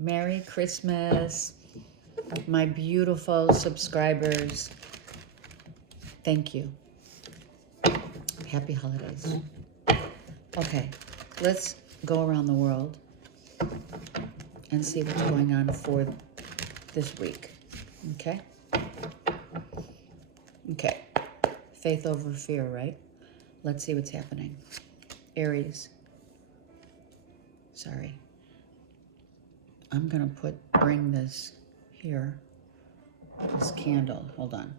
Merry Christmas, my beautiful subscribers. Thank you. Happy holidays. Okay, let's go around the world and see what's going on for this week. Okay? Okay. Faith over fear, right? Let's see what's happening. Aries. Sorry. I'm going to bring this here. This candle. Hold on.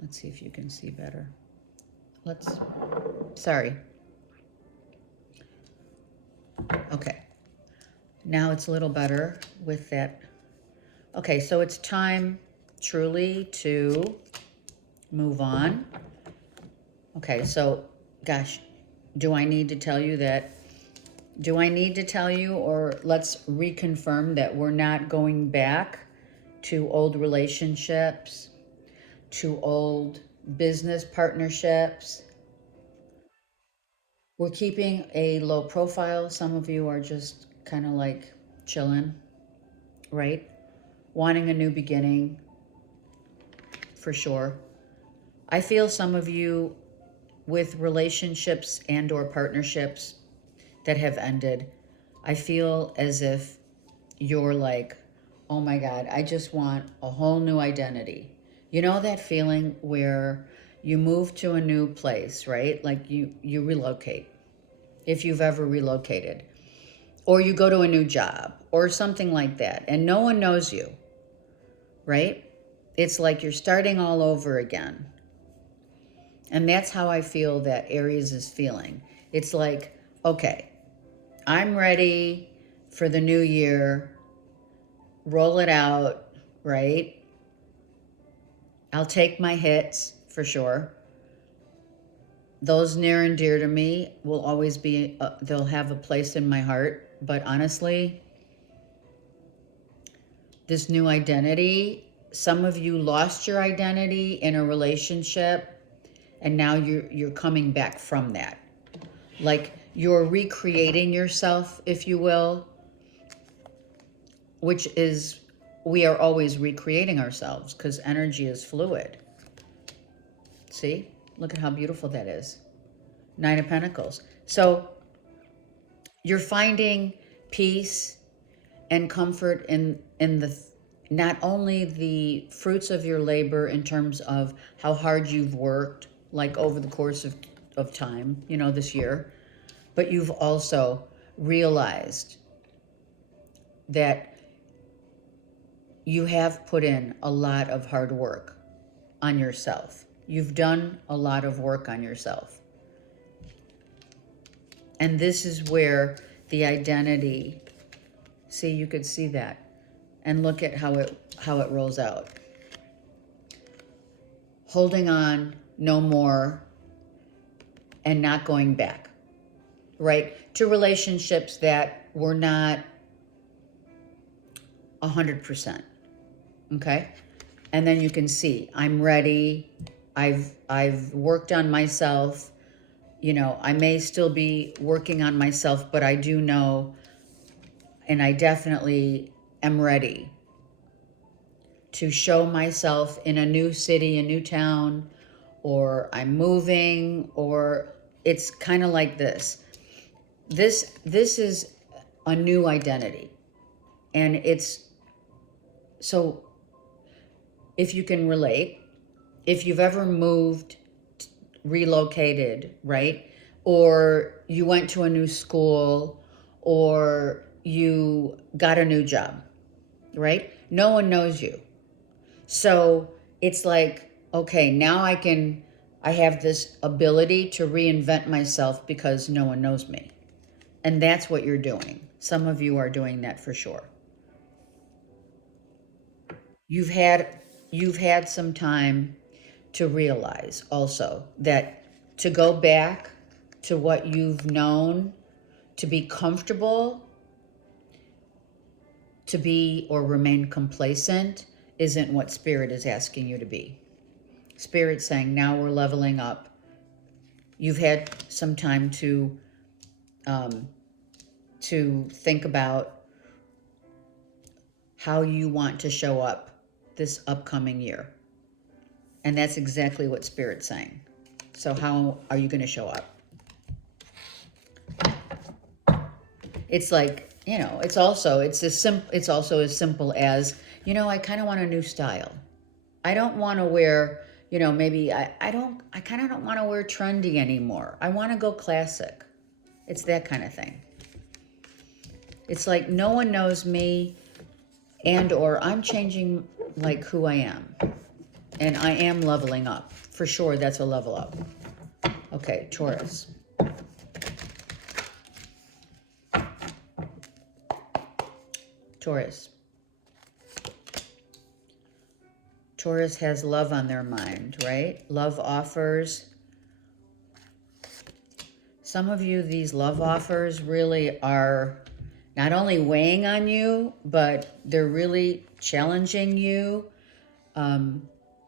Let's see if you can see better. Sorry. Okay. Now it's a little better with that. Okay, so it's time truly to move on. Okay, so, gosh, do I need to tell you that? Do I need to tell you, or let's reconfirm that we're not going back to old relationships, to old business partnerships? We're keeping a low profile. Some of you are just kind of like chilling, right? Wanting a new beginning, for sure. I feel some of you with relationships and or partnerships that have ended, I feel as if you're like, oh my God, I just want a whole new identity. You know that feeling where you move to a new place, right? Like you relocate, if you've ever relocated, or you go to a new job or something like that, and no one knows you, right? It's like you're starting all over again. And that's how I feel that Aries is feeling. It's like, okay, I'm ready for the new year. Roll it out, right? I'll take my hits for sure. Those near and dear to me will always be, they'll have a place in my heart. But honestly, this new identity, some of you lost your identity in a relationship, and now you're coming back from that. Like you're recreating yourself, if you will, which is, we are always recreating ourselves because energy is fluid. See? Look at how beautiful that is. 9 of Pentacles. So you're finding peace and comfort in the not only the fruits of your labor in terms of how hard you've worked, like over the course of time, you know, this year, but you've also realized that you have put in a lot of hard work on yourself. You've done a lot of work on yourself. And this is where the identity, see, you could see that. And look at how it rolls out. Holding on no more and not going back, right? To relationships that were not 100%, okay? And then you can see, I'm ready. I've worked on myself. You know, I may still be working on myself, but I do know, and I definitely am ready to show myself in a new city, a new town, or I'm moving, or it's kind of like this. This is a new identity. And it's, so if you can relate, if you've ever moved, relocated, right? Or you went to a new school, or you got a new job, right? No one knows you. So it's like, okay, now I have this ability to reinvent myself because no one knows me. And that's what you're doing. Some of you are doing that for sure. You've had some time to realize also that to go back to what you've known, to be comfortable, to be or remain complacent isn't what Spirit is asking you to be. Spirit's saying, now we're leveling up. You've had some time to to think about how you want to show up this upcoming year. And that's exactly what Spirit's saying. So how are you going to show up? It's like, you know, it's also as simple as, you know, I kind of want a new style. I don't want to wear, you know, maybe I kind of don't want to wear trendy anymore. I want to go classic. It's that kind of thing. It's like no one knows me, and or I'm changing like who I am. And I am leveling up. For sure, that's a level up. Okay, Taurus. Taurus. Taurus has love on their mind, right? Love offers. Some of you, these love offers really are not only weighing on you, but they're really challenging you.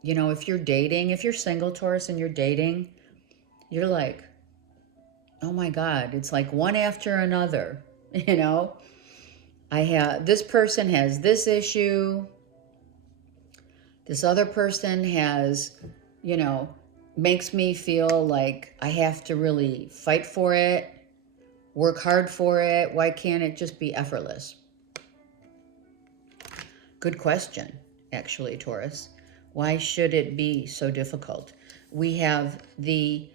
You know, if you're dating, if you're single, Taurus, and you're dating, you're like, oh my God, it's like one after another, you know? This person has this issue. This other person has, you know, makes me feel like I have to really fight for it, work hard for it. Why can't it just be effortless? Good question, actually, Taurus. Why should it be so difficult? We have the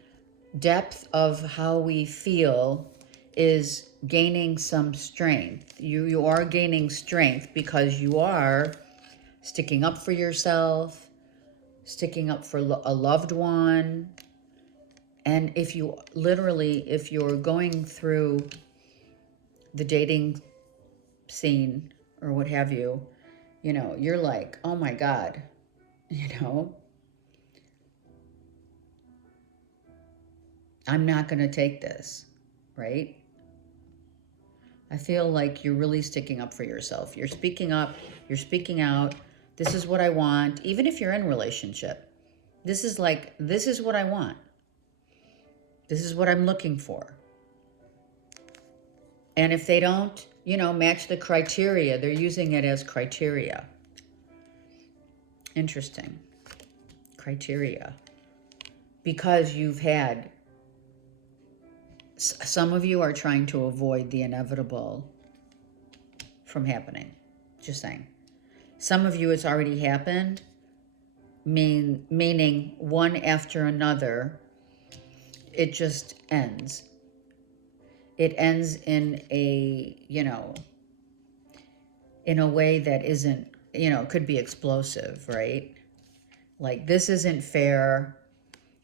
depth of how we feel is gaining some strength. You are gaining strength because you are sticking up for yourself, sticking up for a loved one. And if you're going through the dating scene or what have you, you know, you're like, oh my God, you know, I'm not going to take this, right? I feel like you're really sticking up for yourself. You're speaking up, you're speaking out. This is what I want. Even if you're in a relationship, this is what I want. This is what I'm looking for. And if they don't, you know, match the criteria, they're using it as criteria. Interesting. Criteria. Because you've had, some of you are trying to avoid the inevitable from happening. Just saying. Some of you, it's already happened, meaning one after another, it just ends. It ends in a, you know, in a way that isn't, you know, could be explosive, right? Like, this isn't fair.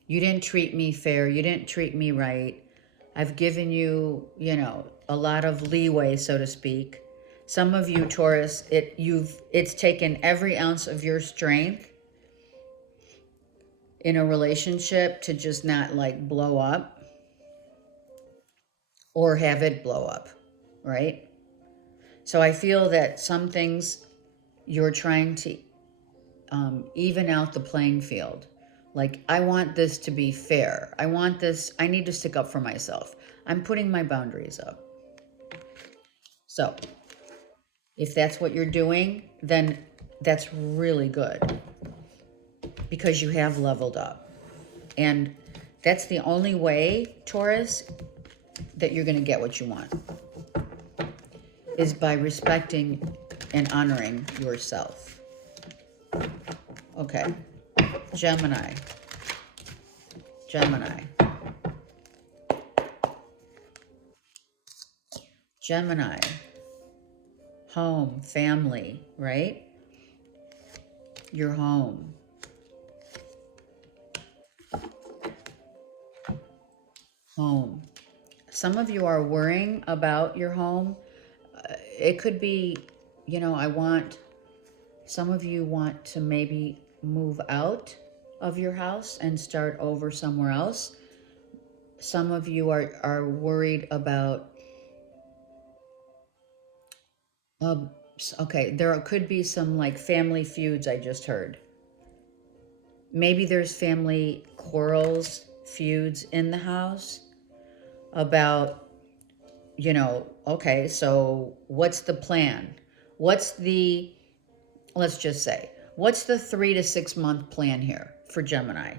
You didn't treat me fair. You didn't treat me right. I've given you, you know, a lot of leeway, so to speak. Some of you, Taurus, it's taken every ounce of your strength in a relationship to just not like blow up or have it blow up, right? So I feel that some things you're trying to even out the playing field. Like, I want this to be fair. I need to stick up for myself. I'm putting my boundaries up. So if that's what you're doing, then that's really good because you have leveled up. And that's the only way, Taurus, that you're going to get what you want, is by respecting and honoring yourself. Okay. Gemini. Gemini. Gemini. Home, family, right? Your home. Home. Some of you are worrying about your home. It could be, you know, some of you want to maybe move out of your house and start over somewhere else. Some of you are worried about, okay, there could be some like family feuds I just heard. Maybe there's family quarrels, feuds in the house about, okay, so what's the plan? What's the, let's just say, what's the 3 to 6 month plan here for Gemini?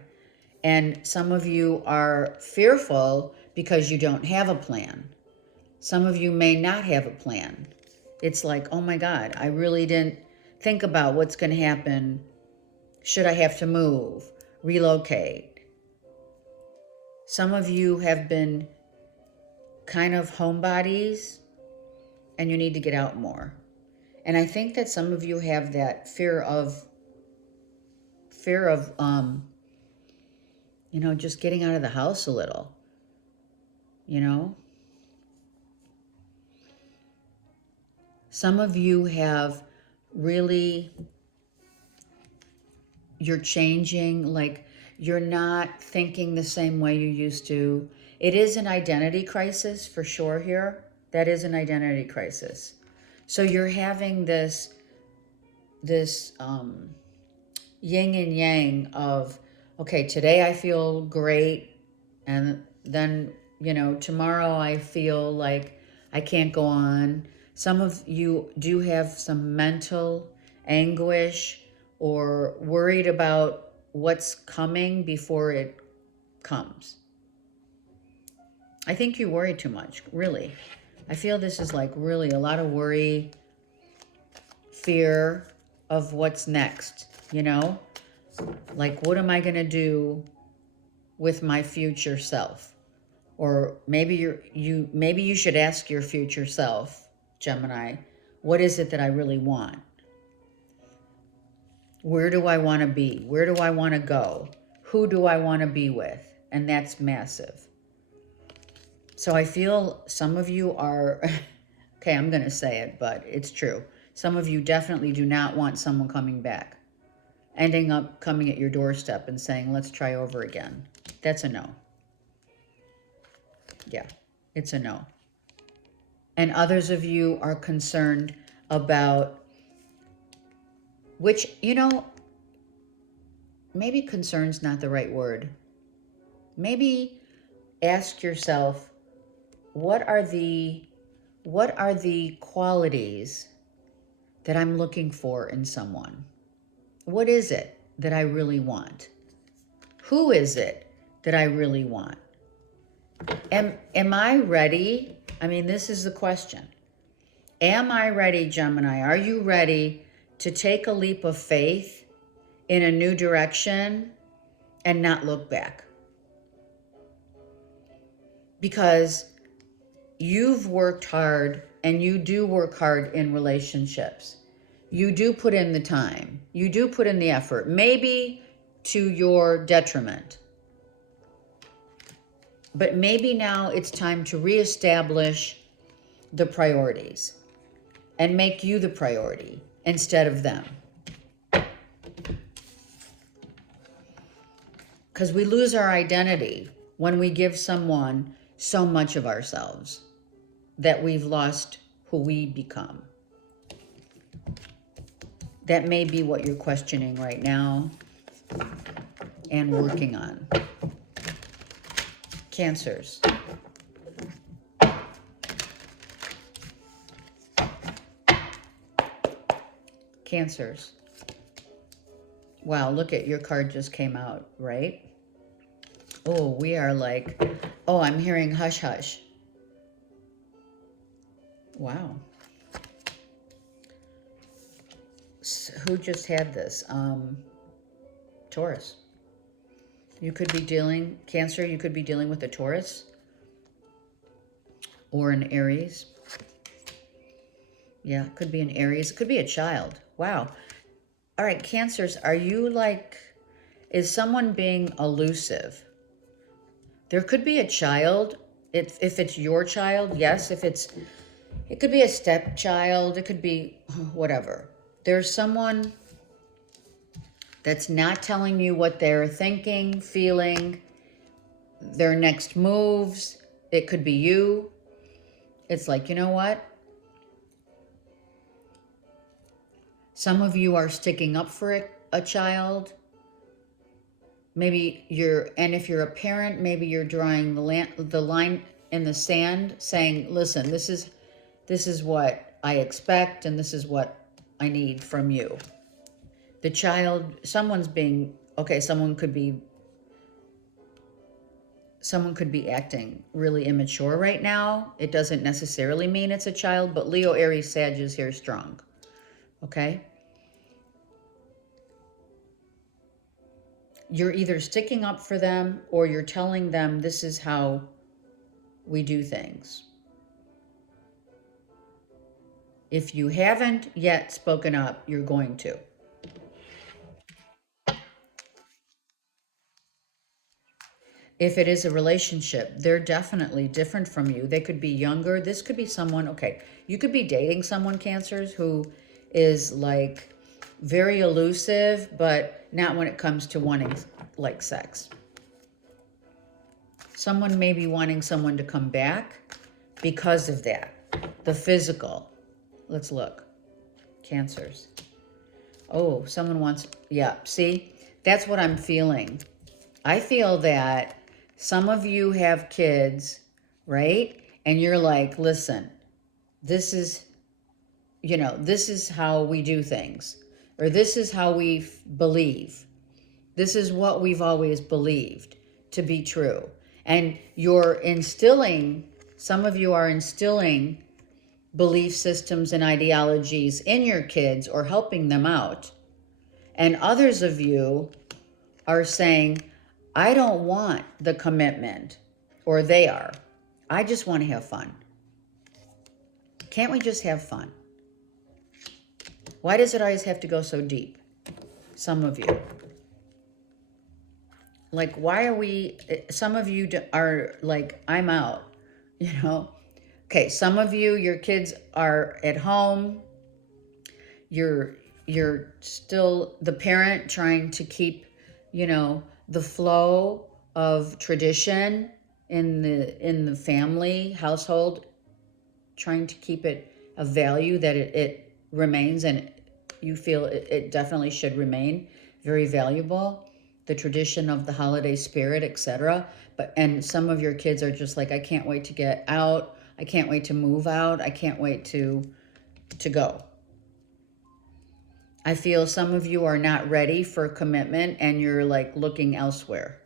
And some of you are fearful because you don't have a plan. Some of you may not have a plan. It's like, oh my God, I really didn't think about what's going to happen. Should I have to move, relocate? Some of you have been kind of homebodies and you need to get out more. And I think that some of you have that fear of just getting out of the house a little, Some of you have really, you're changing, like you're not thinking the same way you used to. It is an identity crisis for sure here. That is an identity crisis. So you're having this yin and yang of, okay, today I feel great, and then, tomorrow I feel like I can't go on. Some of you do have some mental anguish or worried about what's coming before it comes. I think you worry too much, really. I feel this is like really a lot of worry, fear of what's next, Like, what am I going to do with my future self? Or maybe you should ask your future self, Gemini, what is it that I really want? Where do I want to be? Where do I want to go? Who do I want to be with? And that's massive. So I feel some of you are, okay, I'm going to say it, but it's true. Some of you definitely do not want someone coming back, ending up coming at your doorstep and saying, let's try over again. That's a no. Yeah, it's a no. And others of you are concerned about which, maybe concern's not the right word. Maybe ask yourself, what are the qualities that I'm looking for in someone? What is it that I really want? Who is it that I really want? Am I ready? I mean, this is the question. Am I ready, Gemini? Are you ready to take a leap of faith in a new direction and not look back? Because you've worked hard, and you do work hard in relationships. You do put in the time. You do put in the effort, maybe to your detriment. But maybe now it's time to reestablish the priorities and make you the priority instead of them. Because we lose our identity when we give someone so much of ourselves that we've lost who we become. That may be what you're questioning right now and working on. Cancers. Cancers. Wow, look at your card just came out, right? Oh, we are like, oh, I'm hearing hush hush. Wow. Who just had this? Taurus. You could be dealing, Cancer, you could be dealing with a Taurus or an Aries. Yeah, it could be an Aries. It could be a child. Wow. All right, Cancers, are you like, is someone being elusive? There could be a child. If it's your child, yes. It could be a stepchild. It could be whatever. There's someone that's not telling you what they're thinking, feeling, their next moves. It could be you. It's like, you know what? Some of you are sticking up for a child. Maybe and if you're a parent, maybe you're drawing the line in the sand saying, listen, this is what I expect and this is what I need from you. The child, someone's being, okay, someone could be acting really immature right now. It doesn't necessarily mean it's a child, but Leo, Aries, Sag is here strong. Okay? You're either sticking up for them or you're telling them this is how we do things. If you haven't yet spoken up, you're going to. If it is a relationship, they're definitely different from you. They could be younger. This could be someone, okay, you could be dating someone, Cancers, who is like very elusive, but not when it comes to wanting like sex. Someone may be wanting someone to come back because of that. The physical. Let's look. Cancers. Oh, someone wants, yeah, see, that's what I'm feeling. I feel that some of you have kids, right? And you're like, listen, this is, you know, this is how we do things, or this is how we believe. This is what we've always believed to be true. And you're instilling, some of you are instilling belief systems and ideologies in your kids or helping them out. And others of you are saying, I don't want the commitment, or they are. I just want to have fun. Can't we just have fun? Why does it always have to go so deep? Some of you. Like, why are we, some of you are like, I'm out, you know? Okay, some of you, your kids are at home. You're still the parent trying to keep, you know, the flow of tradition in the family household, trying to keep it a value that it remains, and you feel it definitely should remain very valuable, the tradition of the holiday spirit, etc. And some of your kids are just like, I can't wait to get out. I can't wait to move out. I can't wait to go. I feel some of you are not ready for commitment and you're like looking elsewhere.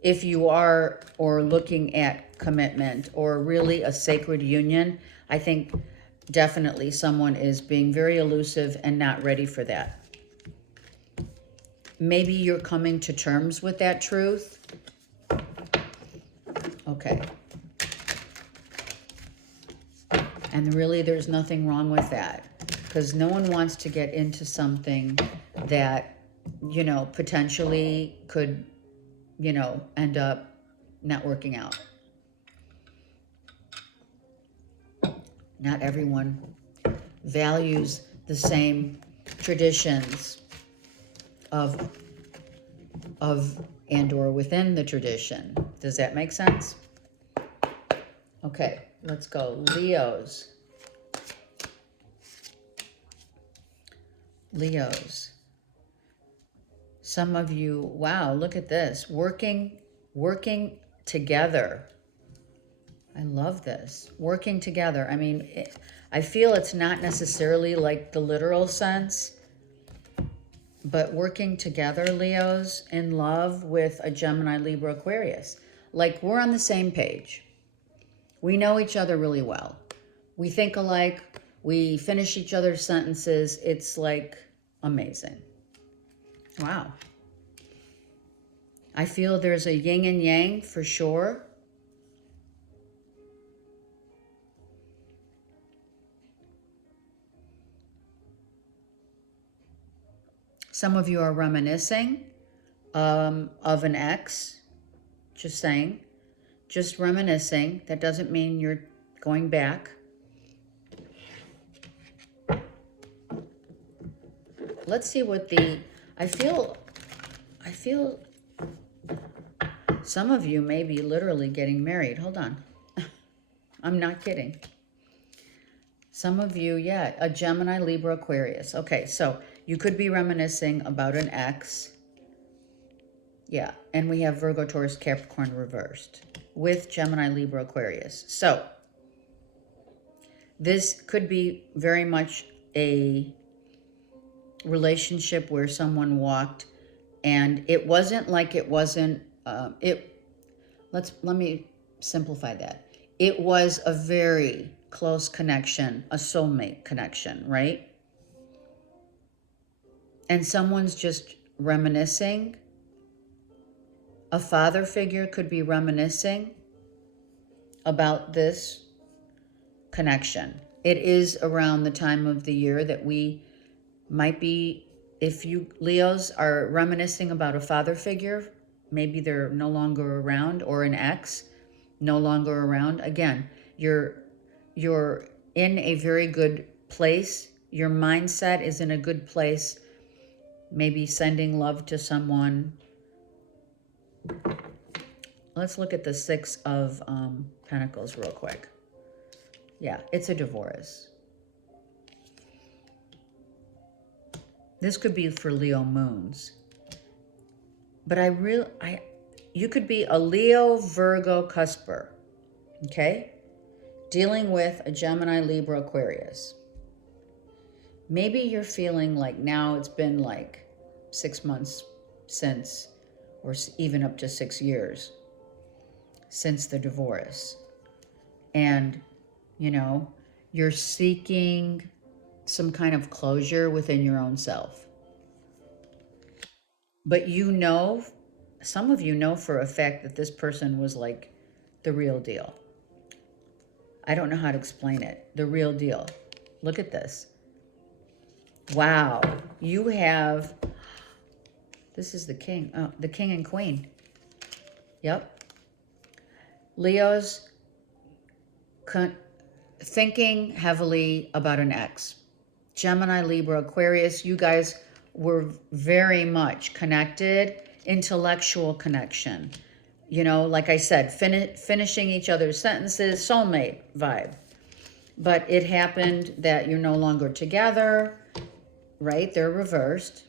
If you are, or looking at commitment or really a sacred union, I think definitely someone is being very elusive and not ready for that. Maybe you're coming to terms with that truth. Okay. And really, there's nothing wrong with that, because no one wants to get into something that, you know, potentially could, you know, end up not working out. Not everyone values the same traditions of and or within the tradition. Does that make sense? Okay, let's go. Leos. Leos. Some of you, wow, look at this. Working together. I love this. Working together. I mean, I feel it's not necessarily like the literal sense, but working together, Leos, in love with a Gemini, Libra, Aquarius. Like, we're on the same page. We know each other really well. We think alike. We finish each other's sentences. It's like amazing. Wow. I feel there's a yin and yang for sure. Some of you are reminiscing of an ex. Just saying. Just reminiscing. That doesn't mean you're going back. Let's see what the... I feel some of you may be literally getting married. Hold on. I'm not kidding. Some of you, yeah, a Gemini, Libra, Aquarius. Okay, so you could be reminiscing about an ex. Yeah, and we have Virgo, Taurus, Capricorn reversed. with Gemini, Libra, Aquarius. So this could be very much a relationship where someone walked and it wasn't like it wasn't, let me simplify that. It was a very close connection, a soulmate connection, right? And someone's just reminiscing. A father figure could be reminiscing about this connection. It is around the time of the year that we might be, if you Leos are reminiscing about a father figure, maybe they're no longer around, or an ex no longer around. Again, you're in a very good place. Your mindset is in a good place. Maybe sending love to someone. Let's look at the Six of Pentacles real quick. Yeah, it's a divorce. This could be for Leo moons. But you could be a Leo, Virgo, cusper. Okay? Dealing with a Gemini, Libra, Aquarius. Maybe you're feeling like now it's been like 6 months since, or even up to 6 years since the divorce. And, you know, you're seeking some kind of closure within your own self. But you know, some of you know for a fact that this person was like the real deal. I don't know how to explain it. The real deal. Look at this. Wow. You have, this is the king. Oh, the king and queen. Yep. Leo's thinking heavily about an ex. Gemini, Libra, Aquarius, you guys were very much connected, intellectual connection. You know, like I said, finishing each other's sentences, soulmate vibe. But it happened that you're no longer together, right? They're reversed.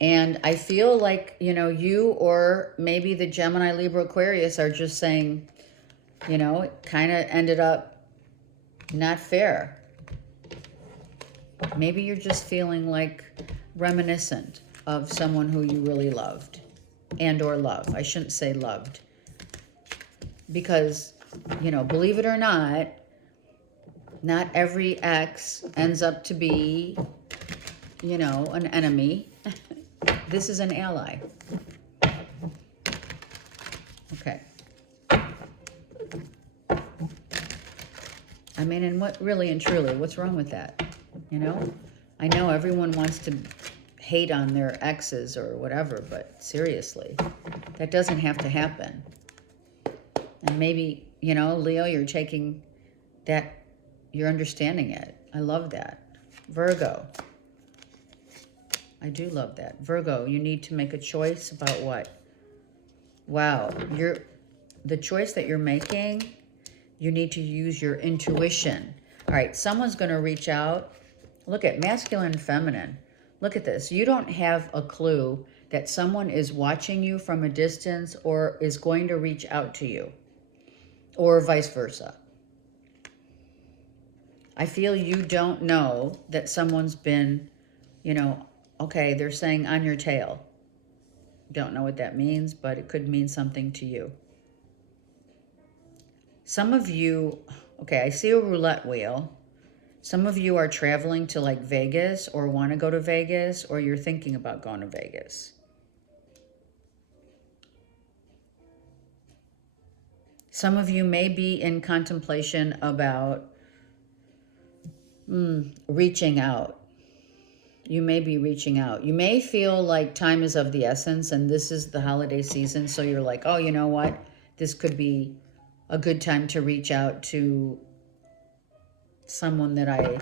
And I feel like, you know, you or maybe the Gemini, Libra, Aquarius are just saying, you know, it kind of ended up not fair. Maybe you're just feeling like reminiscent of someone who you really loved and or love. I shouldn't say loved. Because, you know, believe it or not every ex ends up to be, you know, an enemy. This is an ally. Okay. I mean, and what really and truly, what's wrong with that? You know, I know everyone wants to hate on their exes or whatever, but seriously, that doesn't have to happen. And maybe, you know, Leo, you're taking that, you're understanding it. I love that. Virgo. I do love that. Virgo, you need to make a choice about what? Wow, the choice that you're making, you need to use your intuition. All right, someone's going to reach out. Look at masculine and feminine. Look at this. You don't have a clue that someone is watching you from a distance or is going to reach out to you, or vice versa. I feel you don't know that someone's been, you know, okay, they're saying on your tail. Don't know what that means, but it could mean something to you. Some of you, okay, I see a roulette wheel. Some of you are traveling to like Vegas or want to go to Vegas, or you're thinking about going to Vegas. Some of you may be in contemplation about reaching out. You may be reaching out. You may feel like time is of the essence and this is the holiday season. So you're like, oh, you know what? This could be a good time to reach out to someone that I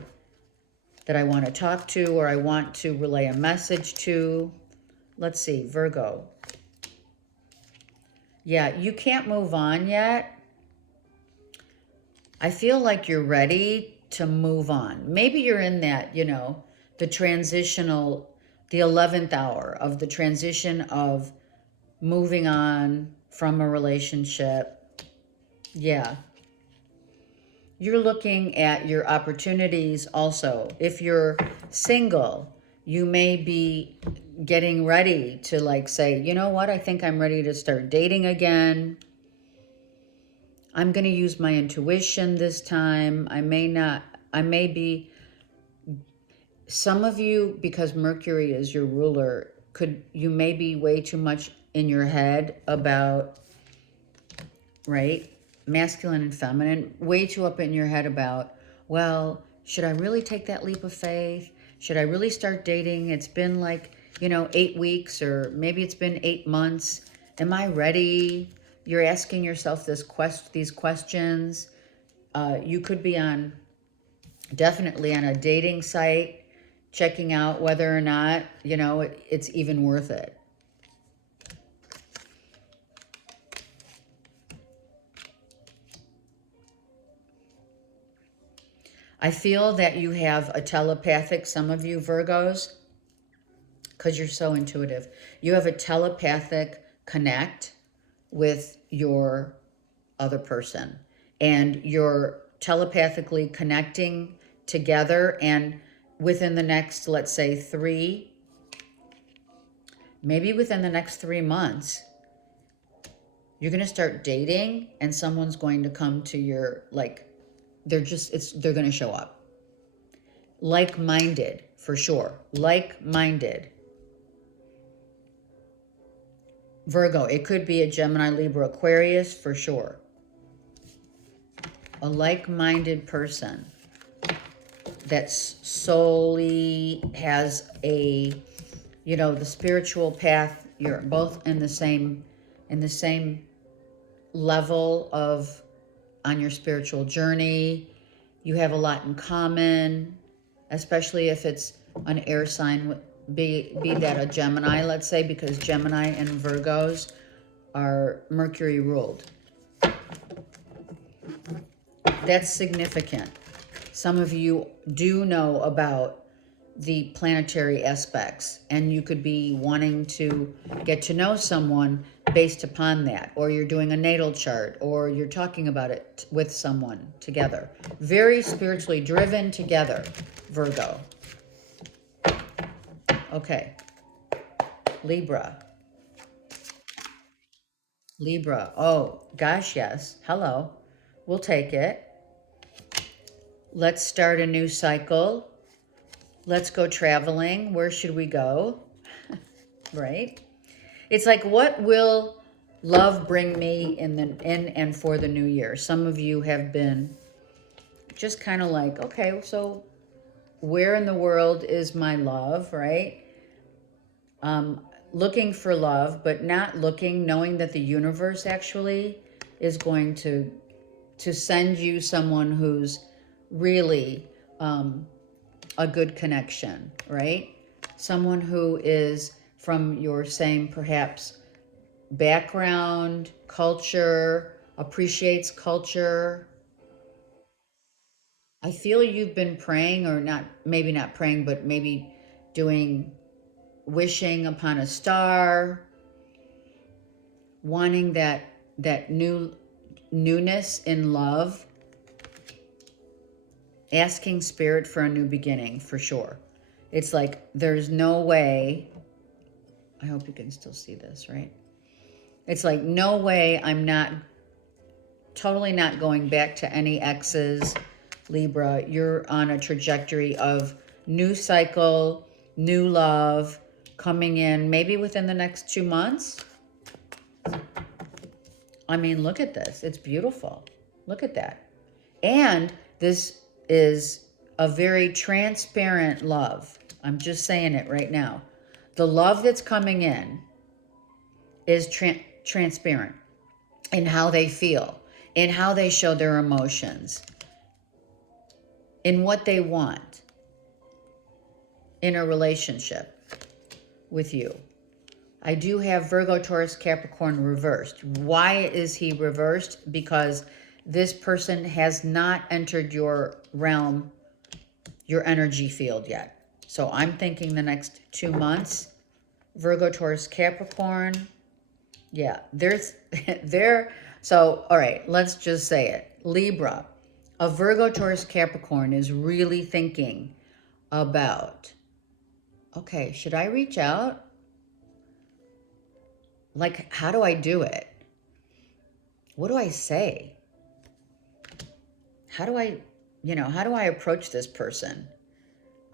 want to talk to, or I want to relay a message to. Let's see, Virgo. Yeah, you can't move on yet. I feel like you're ready to move on. Maybe you're in that, you know, the 11th hour of the transition of moving on from a relationship. Yeah. You're looking at your opportunities also. If you're single, you may be getting ready to like say, you know what, I think I'm ready to start dating again. I'm going to use my intuition this time. I may be, some of you, because Mercury is your ruler, you may be way too much in your head about, right? Masculine and feminine, way too up in your head about, well, should I really take that leap of faith? Should I really start dating? It's been like, 8 weeks, or maybe it's been 8 months. Am I ready? You're asking yourself these questions. You could be definitely on a dating site, checking out whether or not, it's even worth it. I feel that you have a telepathic, some of you Virgos, because you're so intuitive, you have a telepathic connect with your other person. And you're telepathically connecting together, and within the next, let's say maybe within the next 3 months, you're going to start dating, and someone's going to come to your, like, they're going to show up. Like-minded, for sure. Like-minded. Virgo, it could be a Gemini, Libra, Aquarius, for sure. A like-minded person that solely has the spiritual path. You're both in the same level on your spiritual journey. You have a lot in common, especially if it's an air sign, be that a Gemini, let's say, because Gemini and Virgos are Mercury ruled. That's significant. Some of you do know about the planetary aspects, and you could be wanting to get to know someone based upon that, or you're doing a natal chart, or you're talking about it with someone together. Very spiritually driven together, Virgo. Okay. Libra. Oh, gosh, yes. Hello. We'll take it. Let's start a new cycle. Let's go traveling. Where should we go? Right? It's like, what will love bring me in and for the new year? Some of you have been just kind of like, okay, so where in the world is my love, right? Looking for love, but not looking, knowing that the universe actually is going to send you someone who's really a good connection, right? Someone who is from your same, perhaps, background, culture, appreciates culture. I feel you've been praying, or maybe not praying, but maybe wishing upon a star, wanting that newness in love, asking spirit for a new beginning, for sure. It's like, there's no way, I hope you can still see this, right? It's like, no way, I'm totally not going back to any exes, Libra. You're on a trajectory of new cycle, new love coming in, maybe within the next 2 months. I mean, look at this. It's beautiful. Look at that. And this is a very transparent love. I'm just saying it right now. The love that's coming in is transparent in how they feel, in how they show their emotions, in what they want in a relationship with you. I do have Virgo, Taurus, Capricorn reversed. Why is he reversed? Because this person has not entered your realm, your energy field yet. So I'm thinking the next 2 months, Virgo, Taurus, Capricorn, Yeah, there. So, all right, let's just say it. Libra, a Virgo, Taurus, Capricorn is really thinking about, okay, should I reach out? Like, how do I do it? What do I say? How do how do I approach this person?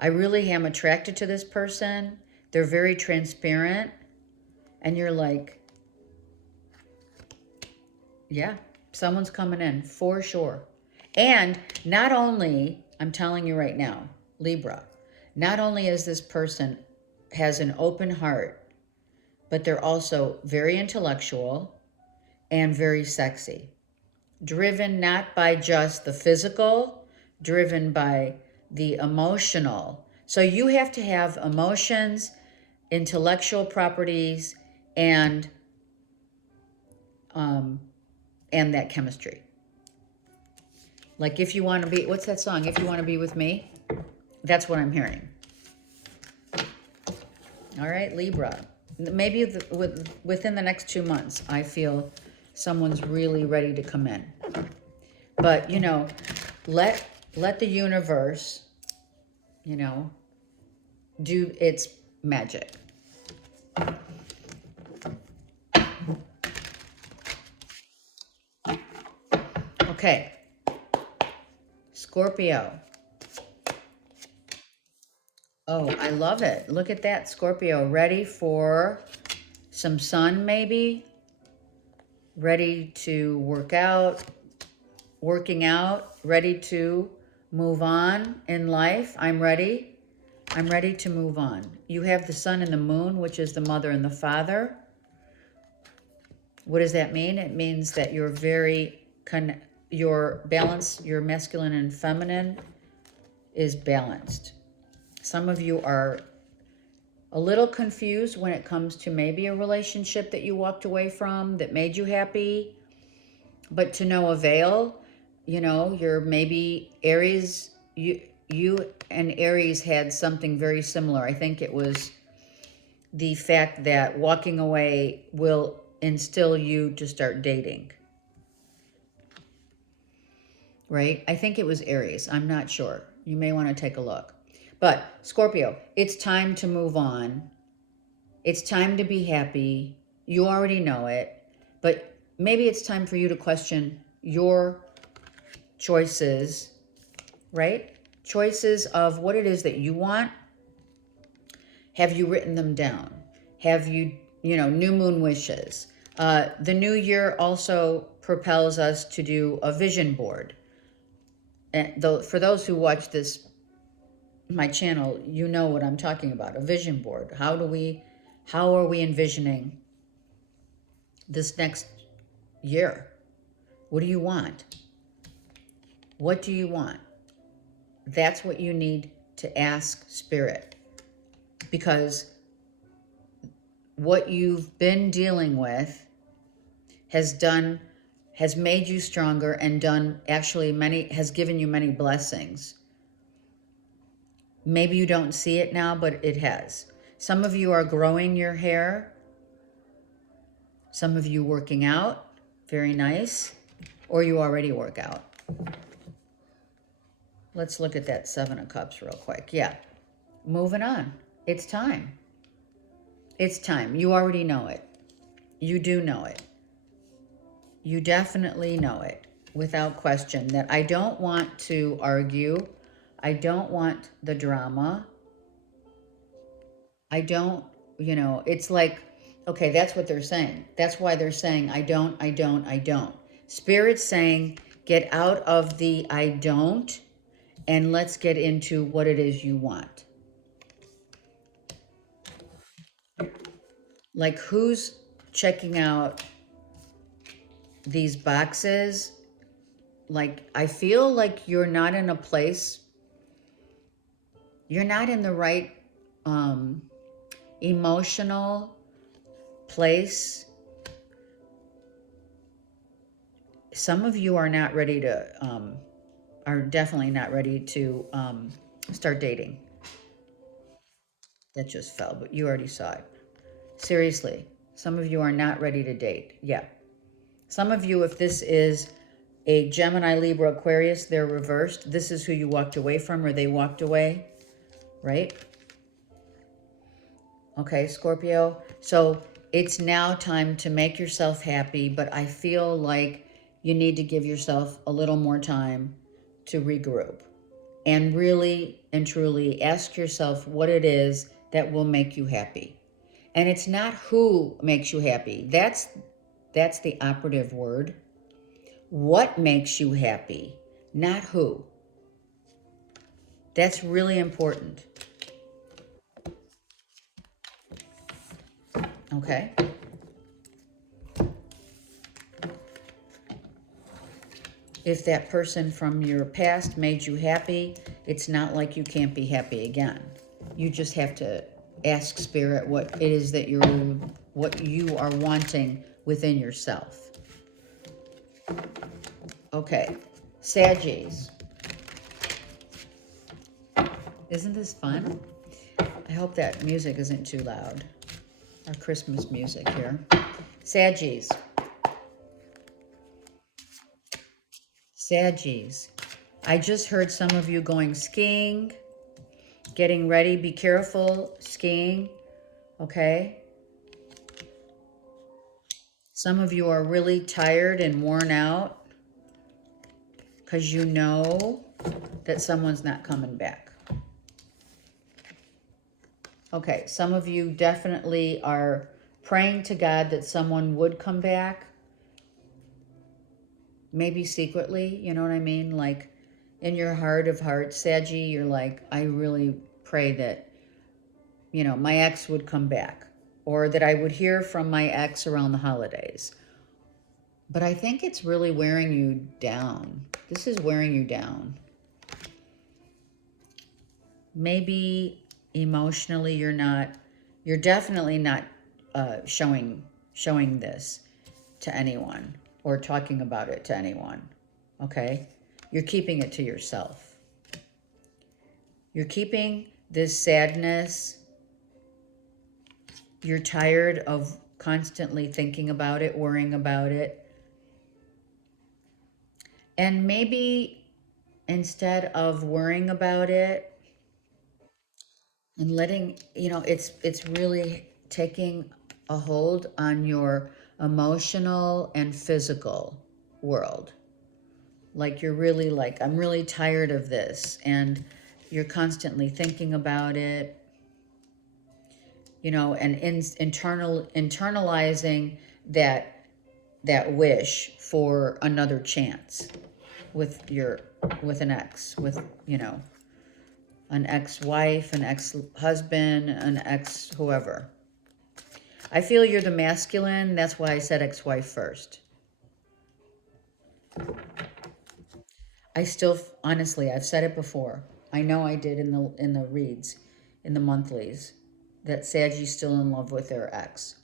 I really am attracted to this person. They're very transparent. And you're like, yeah, someone's coming in for sure. And not only, I'm telling you right now, Libra, not only is this person has an open heart, but they're also very intellectual and very sexy. Driven not by just the physical, driven by the emotional. So you have to have emotions, intellectual properties, and um, and that chemistry. Like if you want to be, what's that song? If you want to be with me, that's what I'm hearing. All right, Libra. Maybe within the next 2 months, I feel someone's really ready to come in. But let the universe, do its magic. Okay, Scorpio. Oh, I love it. Look at that, Scorpio. Ready for some sun, maybe? Ready to working out, ready to move on in life. I'm ready. I'm ready to move on. You have the sun and the moon, which is the mother and the father. What does that mean? It means that you're your balance, your masculine and feminine is balanced. Some of you are a little confused when it comes to maybe a relationship that you walked away from that made you happy, but to no avail. You're maybe Aries, you and Aries had something very similar. I think it was the fact that walking away will instill you to start dating. Right? I think it was Aries. I'm not sure. You may want to take a look. But Scorpio, it's time to move on. It's time to be happy. You already know it. But maybe it's time for you to question your choices, right? Choices of what it is that you want. Have you written them down? Have you, new moon wishes? The new year also propels us to do a vision board. And for those who watch my channel, you know what I'm talking about, a vision board. How are we envisioning this next year? What do you want? What do you want? That's what you need to ask Spirit. Because what you've been dealing with has made you stronger and has given you many blessings. Maybe you don't see it now, but it has. Some of you are growing your hair. Some of you working out. Very nice. Or you already work out. Let's look at that Seven of Cups real quick. Yeah. Moving on. It's time. It's time. You already know it. You do know it. You definitely know it without question that I don't want to argue. I don't want the drama. I don't, it's like, okay, that's what they're saying. That's why they're saying, I don't. Spirit's saying, get out of the I don't, and let's get into what it is you want. Like, who's checking out these boxes? Like, I feel like you're not in a place, you're not in the right emotional place. Some of you are not ready to, are definitely not ready to start dating. That just fell, but you already saw it. Seriously, Some of you are not ready to date. Yeah. Some of you, if this is a Gemini, Libra, Aquarius, they're reversed. This is who you walked away from, or they walked away, right? Okay, Scorpio. So it's now time to make yourself happy, but I feel like you need to give yourself a little more time to regroup and really and truly ask yourself what it is that will make you happy. And it's not who makes you happy. That's the operative word. What makes you happy, not who. That's really important. Okay? If that person from your past made you happy, it's not like you can't be happy again. You just have to ask Spirit what it is that what you are wanting within yourself. Okay, Saggies. Isn't this fun? I hope that music isn't too loud. Our Christmas music here. Saggies. Saggies. I just heard some of you going skiing, getting ready. Be careful skiing, okay? Some of you are really tired and worn out because you know that someone's not coming back. Okay, some of you definitely are praying to God that someone would come back. Maybe secretly, you know what I mean? Like in your heart of hearts, Saggy, you're like, I really pray that, you know, my ex would come back, or that I would hear from my ex around the holidays. But I think it's really wearing you down. This is wearing you down. Maybe emotionally you're definitely not showing this to anyone or talking about it to anyone, okay? You're keeping it to yourself. You're keeping this sadness. You're tired of constantly thinking about it, worrying about it. And maybe instead of worrying about it and letting, you know, it's really taking a hold on your emotional and physical world. Like you're really like, I'm really tired of this, and you're constantly thinking about it, you know, and internalizing that wish for another chance with an ex, with, you know, an ex-wife, an ex-husband, an ex whoever. I feel you're the masculine. That's why I said ex-wife first. I still, honestly, I've said it before. I know I did in the reads, in the monthlies, that Saggie's still in love with their ex.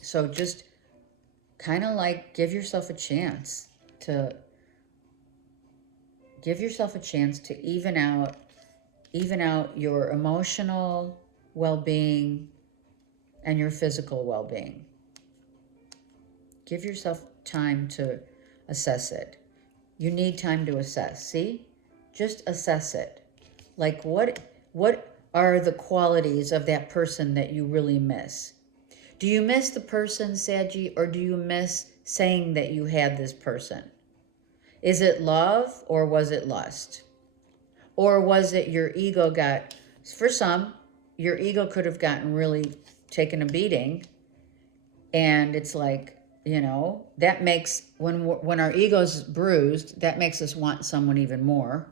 So just kind of like give yourself a chance to even out your emotional well-being and your physical well-being. Give yourself time to assess it. You need time to assess. See? Just assess it. Like what are the qualities of that person that you really miss? Do you miss the person, Saggy, or do you miss saying that you had this person? Is it love or was it lust? Or was it your ego for some, your ego could have gotten really taken a beating, and it's like, you know, that makes, when our ego's bruised, that makes us want someone even more.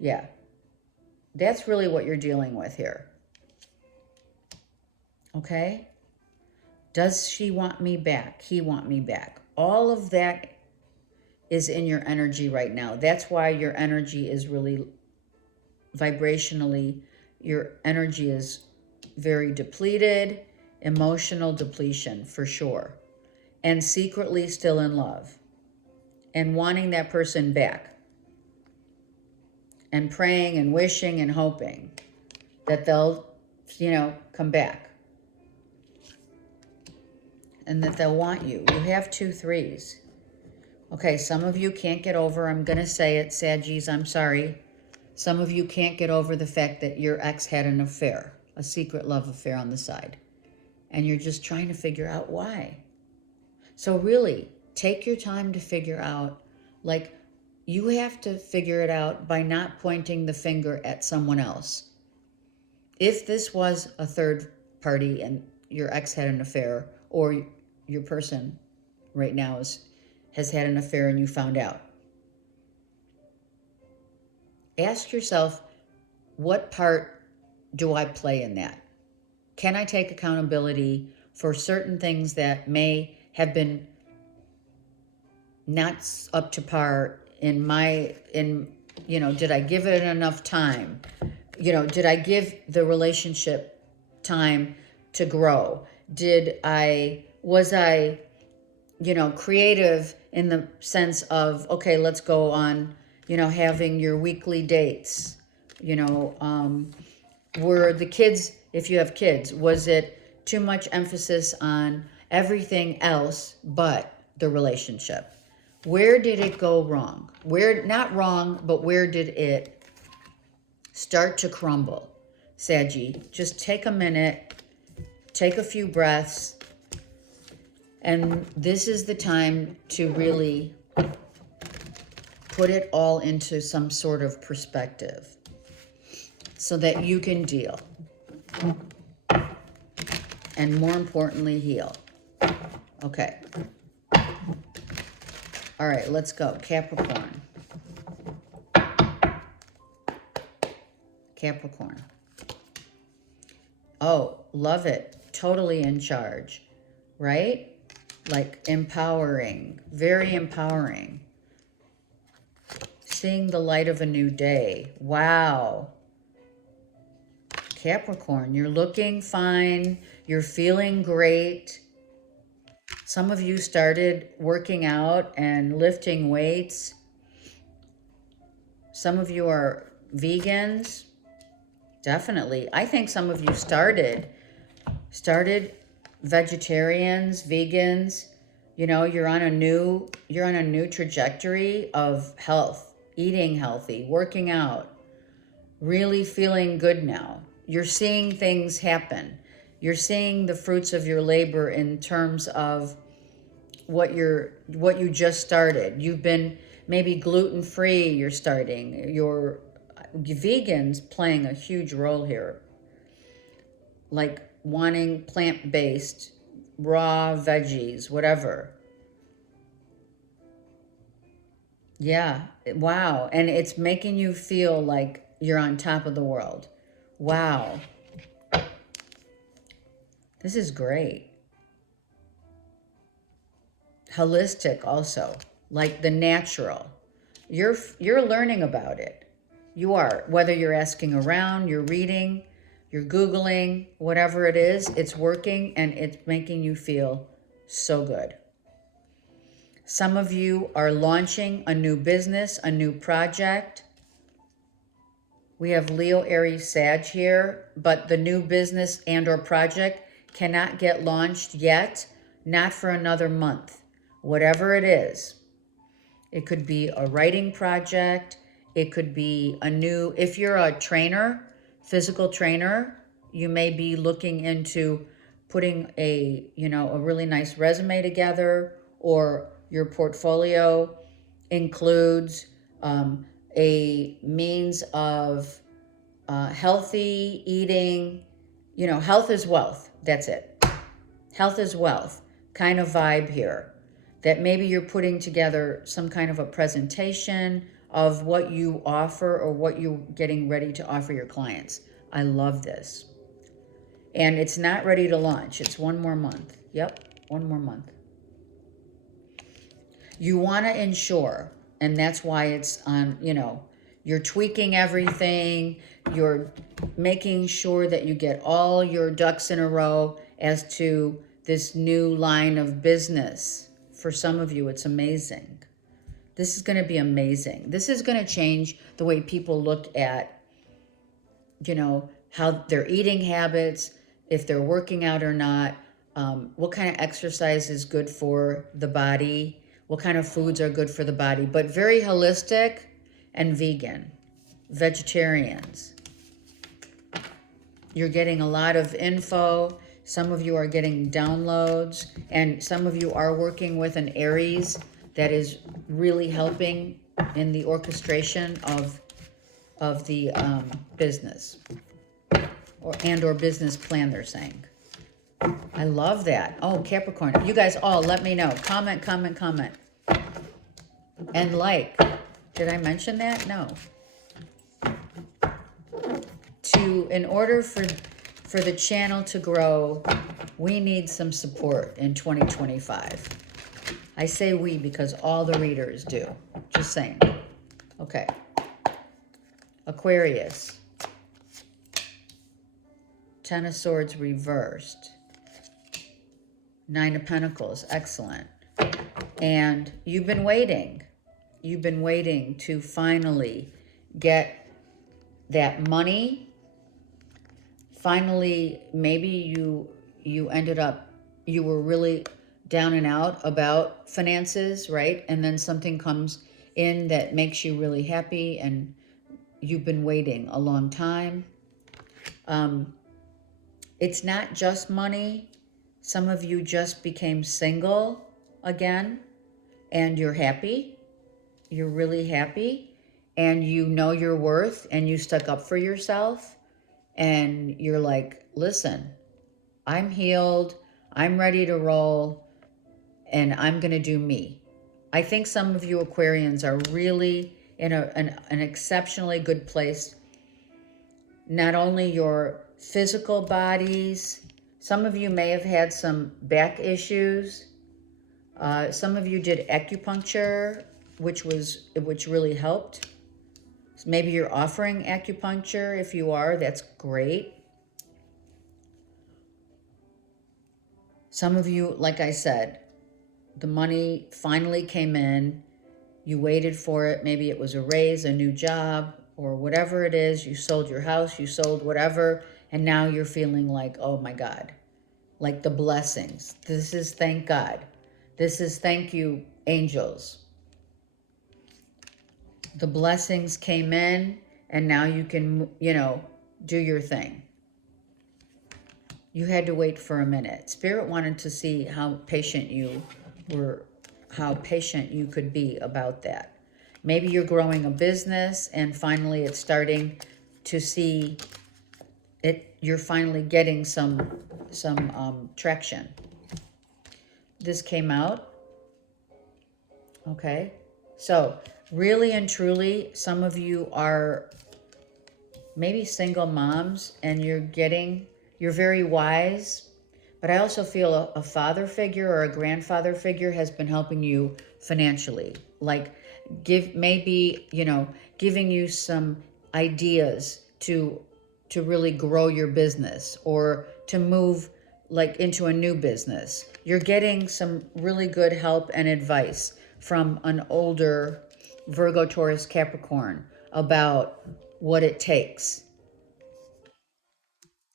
Yeah. That's really what you're dealing with here. Okay? Does she want me back? He want me back? All of that is in your energy right now. That's why your energy is really vibrationally, your energy is very depleted, emotional depletion for sure. And secretly still in love and wanting that person back and praying and wishing and hoping that they'll, you know, come back. and that they'll want you. You have 2 3s. Okay, some of you can't get over, I'm going to say it, Saggies, I'm sorry. Some of you can't get over the fact that your ex had an affair, a secret love affair on the side. And you're just trying to figure out why. So really, take your time to figure out, like, you have to figure it out by not pointing the finger at someone else. If this was a third party and your ex had an affair, or your person right now has had an affair and you found out, ask yourself, what part do I play in that? Can I take accountability for certain things that may have been not up to par in did I give it enough time? Did I give the relationship time to grow? Was I creative in the sense of, okay, let's go on, having your weekly dates, were the kids, if you have kids, was it too much emphasis on everything else but the relationship? Where did it go wrong? Not wrong, but where did it start to crumble? Saggy, just take a minute, take a few breaths, and this is the time to really put it all into some sort of perspective so that you can deal. And more importantly, heal. Okay. All right, let's go. Capricorn. Capricorn. Oh, love it. Totally in charge, right? Like empowering, very empowering. Seeing the light of a new day. Wow. Capricorn, you're looking fine. You're feeling great. Some of you started working out and lifting weights. Some of you are vegans. Definitely. I think some of you started vegetarians, vegans. You're on a new trajectory of health, eating healthy, working out, really feeling good now. You're seeing things happen. You're seeing the fruits of your labor in terms of what you just started. You've been maybe gluten-free, you're starting. Your vegans playing a huge role here. Like wanting plant-based, raw veggies, whatever. Yeah, wow. And it's making you feel like you're on top of the world. Wow. This is great. Holistic also, like the natural. You're learning about it. You are, whether you're asking around, you're reading, you're Googling, whatever it is, it's working and it's making you feel so good. Some of you are launching a new business, a new project. We have Leo, Aries, Sag here, but the new business and or project cannot get launched yet, not for another month. Whatever it is. It could be a writing project. It could be if you're a trainer, physical trainer, you may be looking into putting a really nice resume together, or your portfolio includes a means of healthy eating. Health is wealth. That's it. Health is wealth kind of vibe here. That maybe you're putting together some kind of a presentation of what you offer or what you're getting ready to offer your clients. I love this. And it's not ready to launch. It's one more month. Yep, one more month. You want to ensure, and that's why it's on, you're tweaking everything. You're making sure that you get all your ducks in a row as to this new line of business. For some of you, it's amazing. This is going to be amazing. This is going to change the way people look at, how their eating habits, if they're working out or not, What kind of exercise is good for the body? What kind of foods are good for the body? But very holistic and vegan, vegetarians. You're getting a lot of info. Some of you are getting downloads, and some of you are working with an Aries that is really helping in the orchestration of the business or business plan, they're saying. I love that. Oh, Capricorn. You guys all let me know. Comment, comment, comment. And like. Did I mention that? No. In order for the channel to grow, we need some support in 2025. I say we because all the readers do. Just saying. Okay. Aquarius. Ten of Swords reversed. Nine of Pentacles. Excellent. And you've been waiting. You've been waiting to finally get that money. Finally, maybe you ended up, you were really down and out about finances, right? And then something comes in that makes you really happy, and you've been waiting a long time. It's not just money. Some of you just became single again, and you're happy. You're really happy, and you know your worth, and you stuck up for yourself. And you're like, listen, I'm healed, I'm ready to roll, and I'm going to do me. I think some of you Aquarians are really in an exceptionally good place. Not only your physical bodies, some of you may have had some back issues. Some of you did acupuncture, which really helped. Maybe you're offering acupuncture. If you are, that's great. Some of you, like I said, the money finally came in. You waited for it. Maybe it was a raise, a new job, or whatever it is. You sold your house, you sold whatever, and now you're feeling like, oh my God, like the blessings. This is thank God. This is thank you, angels. The blessings came in, and now you can, do your thing. You had to wait for a minute. Spirit wanted to see how patient you were, how patient you could be about that. Maybe you're growing a business, and finally it's starting to see it. You're finally getting some traction. This came out. Okay. So really and truly, some of you are maybe single moms, and you're very wise, but I also feel a father figure or a grandfather figure has been helping you financially, like giving you some ideas to really grow your business, or to move like into a new business. You're getting some really good help and advice from an older Virgo, Taurus, Capricorn about what it takes.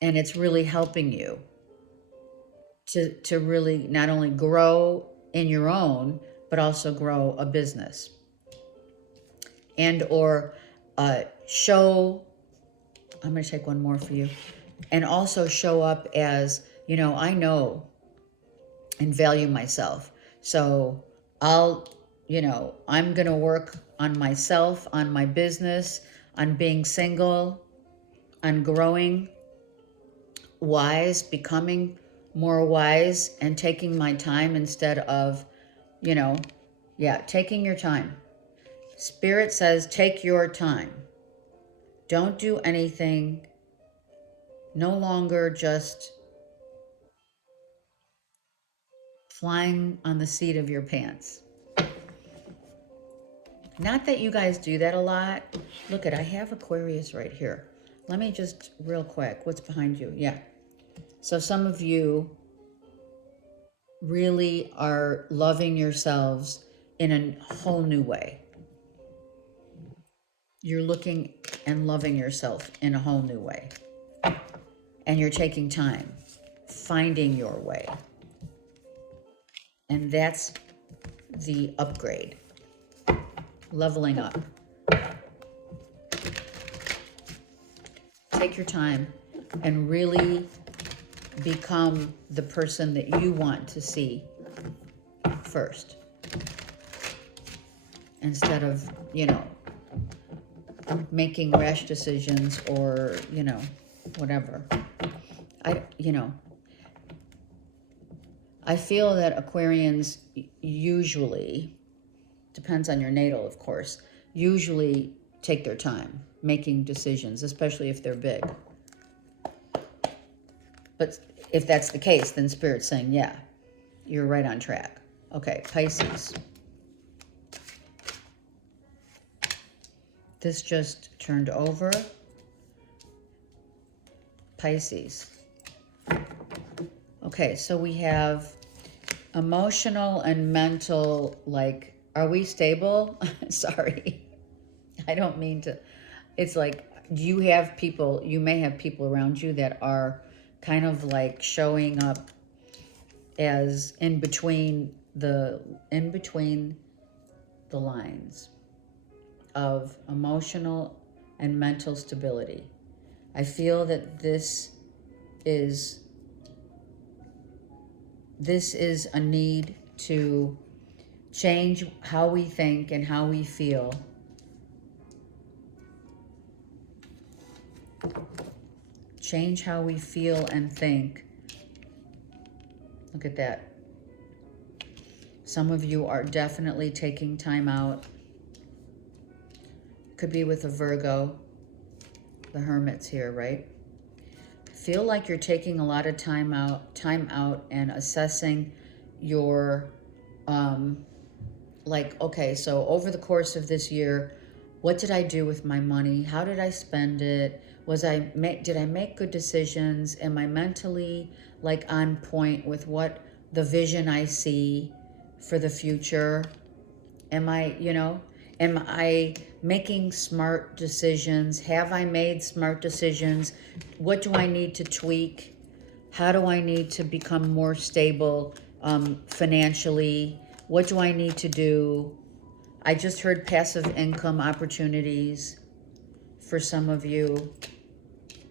And it's really helping you to really not only grow in your own, but also grow a business. And or show, I'm going to take one more for you. And also show up as, I know and value myself. So I'm going to work on myself, on my business, on being single, on growing wise, becoming more wise, and taking my time instead of, taking your time. Spirit says, take your time. Don't do anything. No longer just flying on the seat of your pants. Not that you guys do that a lot. Look I have Aquarius right here. Let me just real quick. What's behind you? Yeah. So some of you really are loving yourselves in a whole new way. You're looking and loving yourself in a whole new way. And you're taking time, finding your way. And that's the upgrade, leveling up. Take your time and really become the person that you want to see first. Instead of, making rash decisions or, whatever. I feel that Aquarians usually, depends on your natal, of course, usually take their time making decisions, especially if they're big. But if that's the case, then Spirit's saying, yeah, you're right on track. Okay, Pisces. This just turned over. Pisces. Okay, so we have emotional and mental, like, are we stable? Sorry. I don't mean to. It's like you may have people around you that are kind of like showing up as in between the lines of emotional and mental stability. I feel that this is a need to change how we think and how we feel. Change how we feel and think. Look at that. Some of you are definitely taking time out. Could be with a Virgo. The Hermit's here, right? Feel like you're taking a lot of time out and assessing your, like, okay, so over the course of this year, what did I do with my money? How did I spend it? Did I make good decisions? Am I mentally like on point with what the vision I see for the future? Am I making smart decisions? Have I made smart decisions? What do I need to tweak? How do I need to become more stable financially? What do I need to do? I just heard passive income opportunities for some of you.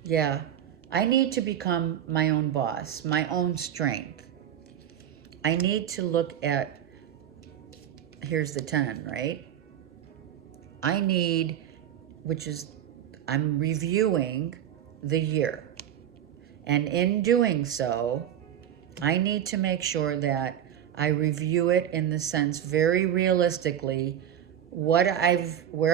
Yeah, I need to become my own boss, my own strength. I need to look at, here's the 10, right? I'm reviewing the year. And in doing so, I need to make sure that I review it in the sense very realistically, where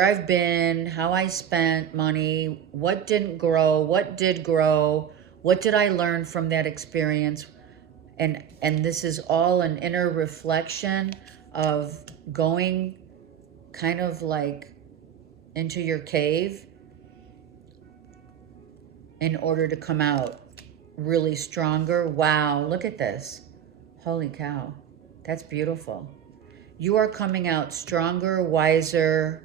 I've been, how I spent money, what didn't grow, what did grow, what did I learn from that experience. And this is all an inner reflection of going kind of like into your cave in order to come out really stronger. Wow, look at this. Holy cow, that's beautiful. You are coming out stronger, wiser,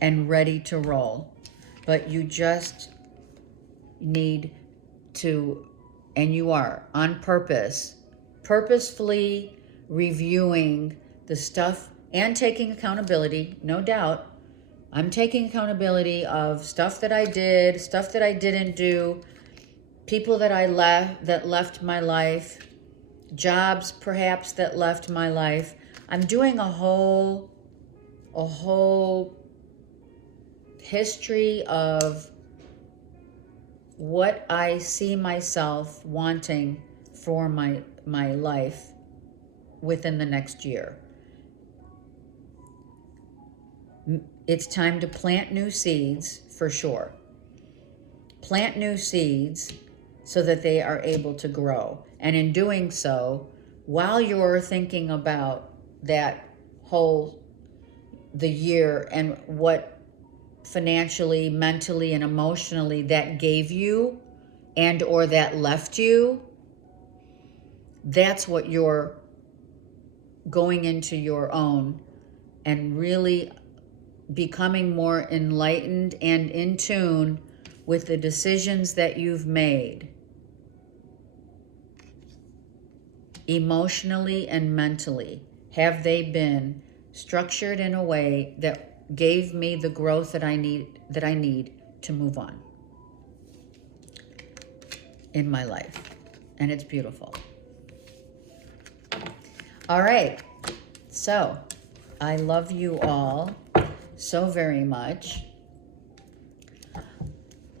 and ready to roll. But you just need to, and you are on purpose, purposefully reviewing the stuff and taking accountability, no doubt. I'm taking accountability of stuff that I did, stuff that I didn't do, people that that left my life, jobs perhaps that left my life. I'm doing a whole history of what I see myself wanting for my life within the next year. It's time to plant new seeds, for sure. Plant new seeds so that they are able to grow. And in doing so, while you're thinking about the year and what financially, mentally, and emotionally that gave you and or that left you, that's what you're going into your own and really becoming more enlightened and in tune with the decisions that you've made. emotionally and mentally, have they been structured in a way that gave me the growth that I need to move on in my life? And it's beautiful. All right. So I love you all so very much.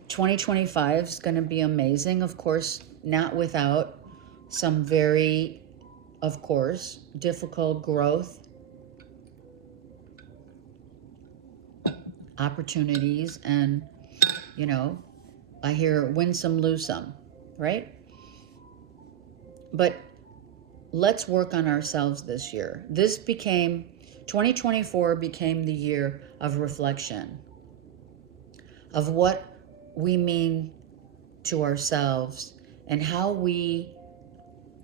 2025 is going to be amazing. Of course, not without some very, of course, difficult growth opportunities. And, you know, I hear win some, lose some, right? But let's work on ourselves this year. 2024 became the year of reflection, of what we mean to ourselves and how we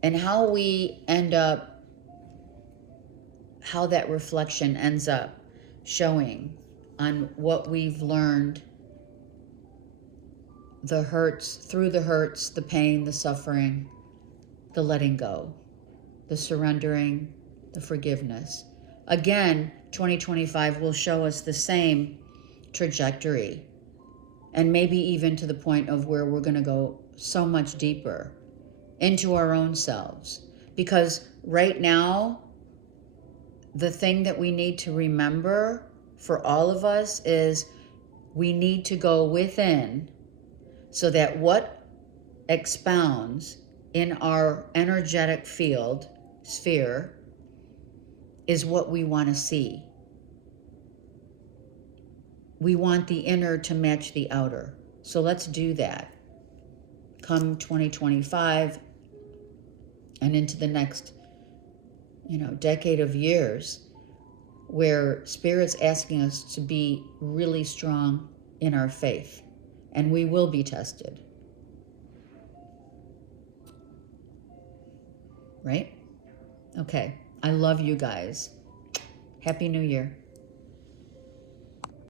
end up, how that reflection ends up showing on what we've learned, the hurts, the pain, the suffering, the letting go, the surrendering, the forgiveness. Again, 2025 will show us the same trajectory, and maybe even to the point of where we're going to go so much deeper into our own selves. Because right now, the thing that we need to remember for all of us is we need to go within, so that what expounds in our energetic field, sphere, is what we want to see. We want the inner to match the outer. So let's do that. Come 2025 and into the next, decade of years, where Spirit's asking us to be really strong in our faith, and we will be tested. Right? Okay. I love you guys. Happy New Year.